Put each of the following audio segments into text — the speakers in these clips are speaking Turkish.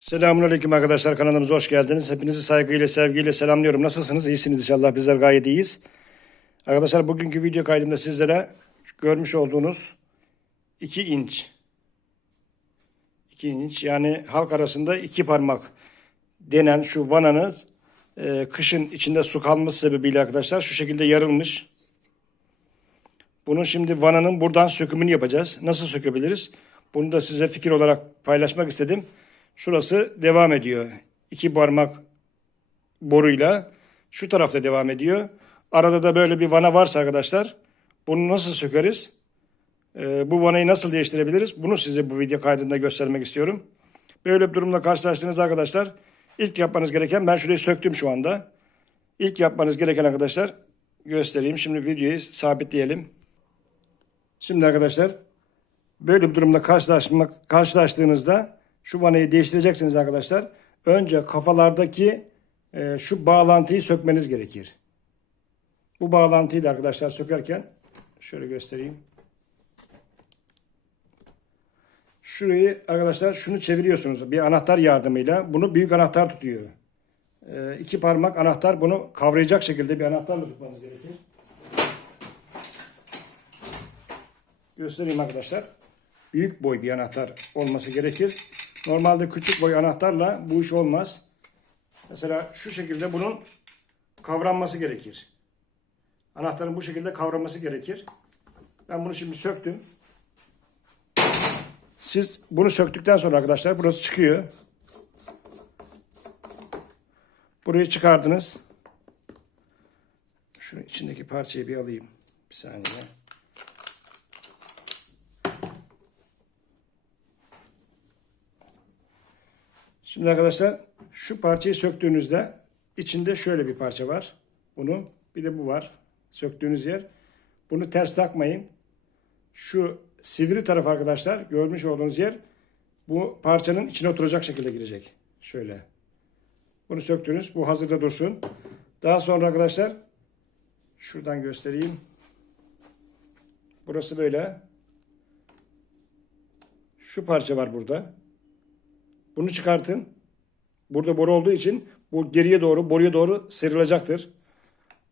Selamünaleyküm arkadaşlar kanalımıza hoş geldiniz. Hepinizi saygıyla sevgiyle selamlıyorum. Nasılsınız? İyisiniz inşallah. Bizler gayet iyiyiz. Arkadaşlar bugünkü video kaydımda sizlere görmüş olduğunuz 2 inç 2 inç yani halk arasında iki parmak denen şu vananın e, kışın içinde su kalması sebebiyle arkadaşlar şu şekilde yarılmış. Bunun şimdi vananın buradan sökümünü yapacağız. Nasıl sökebiliriz? Bunu da size fikir olarak paylaşmak istedim. Şurası devam ediyor. İki parmak boruyla şu tarafta devam ediyor. Arada da böyle bir vana varsa arkadaşlar bunu nasıl sökeriz? Ee, bu vanayı nasıl değiştirebiliriz? Bunu size bu video kaydında göstermek istiyorum. Böyle bir durumla karşılaştığınızda arkadaşlar ilk yapmanız gereken ben şurayı söktüm şu anda. İlk yapmanız gereken arkadaşlar göstereyim. Şimdi videoyu sabitleyelim. Şimdi arkadaşlar böyle bir durumda karşılaşmak, karşılaştığınızda şu vanayı değiştireceksiniz arkadaşlar. Önce kafalardaki e, şu bağlantıyı sökmeniz gerekir. Bu bağlantıyı da arkadaşlar sökerken şöyle göstereyim. Şurayı arkadaşlar şunu çeviriyorsunuz bir anahtar yardımıyla. Bunu büyük anahtar tutuyor. E, iki parmak anahtar bunu kavrayacak şekilde bir anahtarla tutmanız gerekir. Göstereyim arkadaşlar. Büyük boy bir anahtar olması gerekir. Normalde küçük boy anahtarla bu iş olmaz. Mesela şu şekilde bunun kavranması gerekir. Anahtarın bu şekilde kavranması gerekir. Ben bunu şimdi söktüm. Siz bunu söktükten sonra arkadaşlar burası çıkıyor. Burayı çıkardınız. Şunun içindeki parçayı bir alayım. Bir saniye. Şimdi arkadaşlar şu parçayı söktüğünüzde içinde şöyle bir parça var. Bunun bir de bu var. Söktüğünüz yer. Bunu ters takmayın. Şu sivri taraf arkadaşlar görmüş olduğunuz yer bu parçanın içine oturacak şekilde girecek. Şöyle. Bunu söktünüz. Bu hazırda dursun. Daha sonra arkadaşlar şuradan göstereyim. Burası böyle. Şu parça var burada. Bunu çıkartın. Burada boru olduğu için bu geriye doğru, boruya doğru sıyrılacaktır.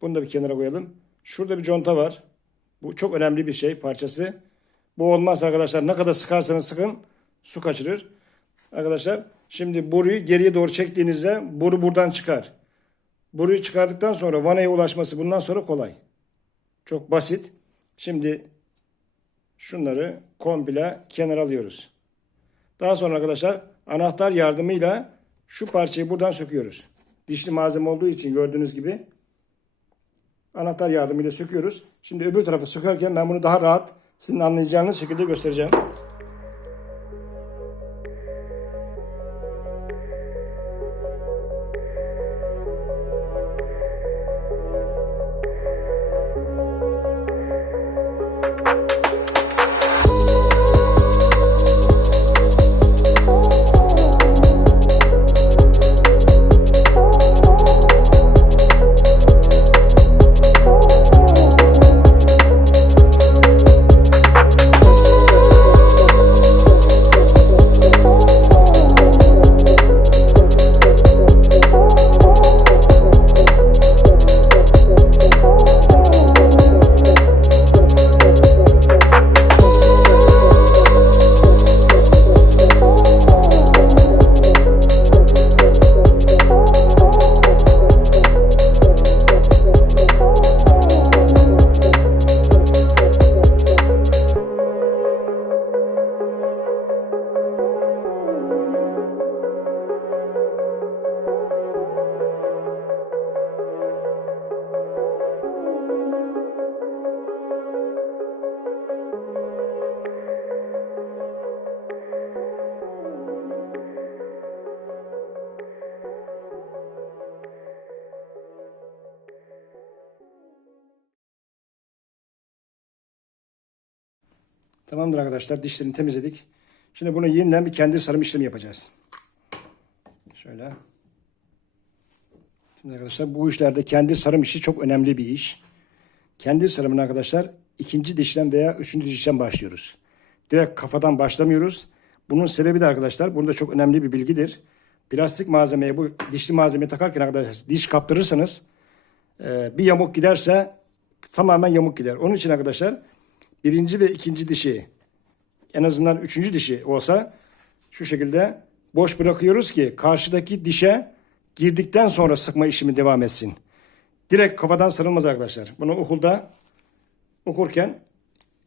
Bunu da bir kenara koyalım. Şurada bir conta var. Bu çok önemli bir şey parçası. Bu olmazsa arkadaşlar ne kadar sıkarsanız sıkın su kaçırır. Arkadaşlar şimdi boruyu geriye doğru çektiğinizde boru buradan çıkar. Boruyu çıkardıktan sonra vanaya ulaşması bundan sonra kolay. Çok basit. Şimdi şunları komple kenara alıyoruz. Daha sonra arkadaşlar anahtar yardımıyla şu parçayı buradan söküyoruz. Dişli malzeme olduğu için gördüğünüz gibi anahtar yardımıyla söküyoruz. Şimdi öbür tarafa sökerken ben bunu daha rahat sizin anlayacağınız şekilde göstereceğim. Tamamdır arkadaşlar. Dişlerini temizledik. Şimdi bunu yeniden bir kendi sarım işlemi yapacağız. Şöyle. Şimdi arkadaşlar bu işlerde kendi sarım işi çok önemli bir iş. Kendi sarımını arkadaşlar ikinci dişten veya üçüncü dişten başlıyoruz. Direkt kafadan başlamıyoruz. Bunun sebebi de arkadaşlar, burada çok önemli bir bilgidir. plastik malzemeye bu dişli malzemeyi takarken arkadaşlar diş kaptırırsanız e, bir yamuk giderse tamamen yamuk gider. Onun için arkadaşlar birinci ve ikinci dişi en azından üçüncü dişi olsa şu şekilde boş bırakıyoruz ki karşıdaki dişe girdikten sonra sıkma işimi devam etsin. Direkt kafadan sarılmaz arkadaşlar. Bunu okulda okurken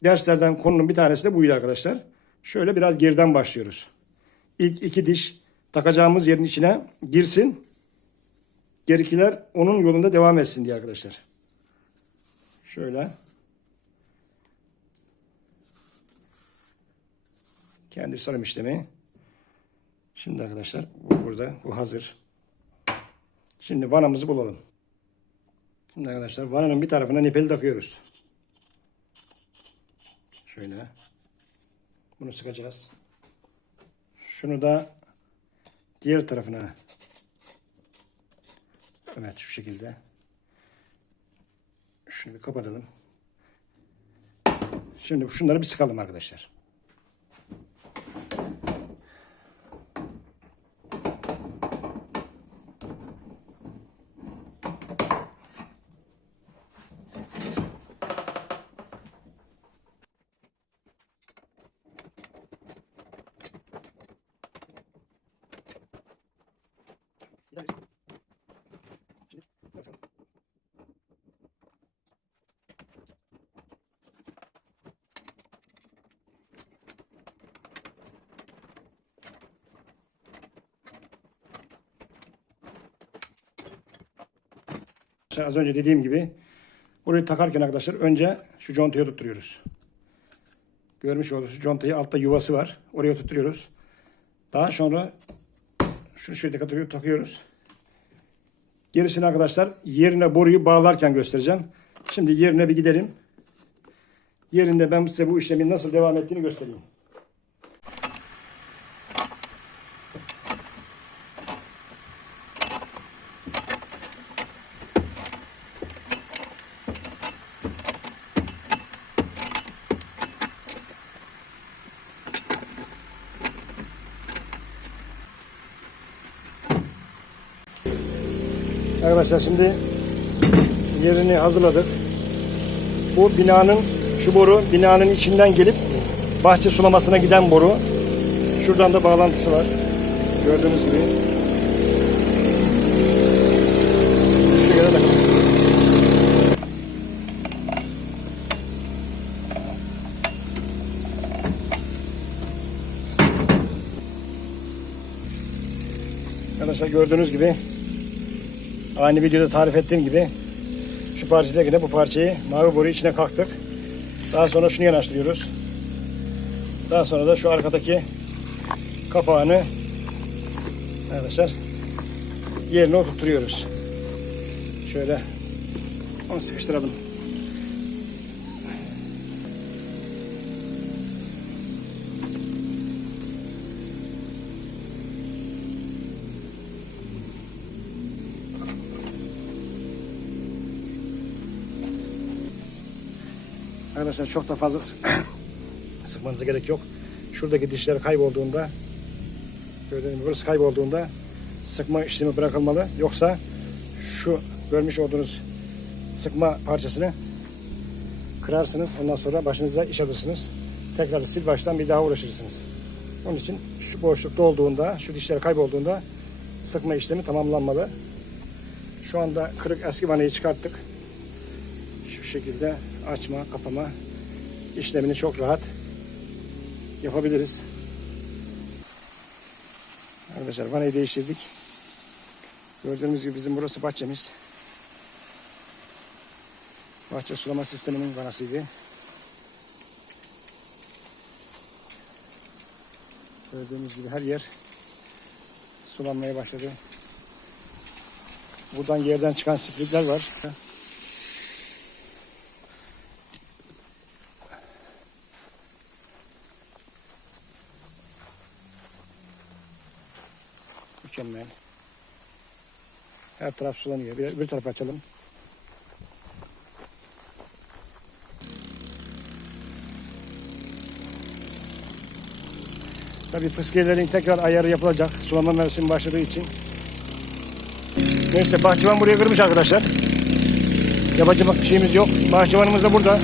derslerden konunun bir tanesi de buydu arkadaşlar. Şöyle biraz geriden başlıyoruz. İlk iki diş takacağımız yerin içine girsin. Gerikiler onun yolunda devam etsin diye arkadaşlar. Şöyle. Kendi sarım işlemi. Şimdi arkadaşlar bu burada. Bu hazır. Şimdi vanamızı bulalım. Şimdi arkadaşlar vananın bir tarafına nipeli takıyoruz. Şöyle. Bunu sıkacağız. Şunu da diğer tarafına Evet şu şekilde. Şunu bir kapatalım. Şimdi şunları bir sıkalım arkadaşlar. İşte az önce dediğim gibi burayı takarken arkadaşlar önce şu contaya tutturuyoruz. Görmüş olduğunuz şu contayı altta yuvası var. Oraya tutturuyoruz. Daha sonra şunu şöyle takıyor- takıyoruz. Gerisini arkadaşlar yerine boruyu bağlarken göstereceğim. Şimdi yerine bir gidelim. Yerinde ben size bu işlemin nasıl devam ettiğini göstereyim. Arkadaşlar şimdi yerini hazırladık. Bu binanın şu boru binanın içinden gelip bahçe sulamasına giden boru. Şuradan da bağlantısı var. Gördüğünüz gibi. Şu takılıyor. Arkadaşlar gördüğünüz gibi Aynı videoda tarif ettiğim gibi şu parçadakine bu parçayı mavi boru içine kalktık. Daha sonra şunu yanaştırıyoruz. Daha sonra da şu arkadaki kapağını arkadaşlar yerine oturtuyoruz. Şöyle onu sıkıştıralım. Arkadaşlar çok da fazla sıkmanıza gerek yok. Şuradaki dişler kaybolduğunda gördüğünüz gibi burası kaybolduğunda sıkma işlemi bırakılmalı. Yoksa şu görmüş olduğunuz sıkma parçasını kırarsınız. Ondan sonra başınıza iş alırsınız. Tekrar sil baştan bir daha uğraşırsınız. Onun için şu boşluk dolduğunda, şu dişler kaybolduğunda sıkma işlemi tamamlanmalı. Şu anda kırık eski vanayı çıkarttık. Şu şekilde açma, kapama işlemini çok rahat yapabiliriz. Arkadaşlar vanayı değiştirdik. Gördüğünüz gibi bizim burası bahçemiz. Bahçe sulama sisteminin vanasıydı. Gördüğünüz gibi her yer sulanmaya başladı. Buradan yerden çıkan spritler var. Mükemmel. Her taraf sulanıyor. Bir, bir taraf açalım. Tabii fıskiyelerin tekrar ayarı yapılacak. Sulama mevsimi başladığı için. Neyse bahçıvan buraya kırmış arkadaşlar. Yapacak şeyimiz yok. Bahçıvanımız da burada.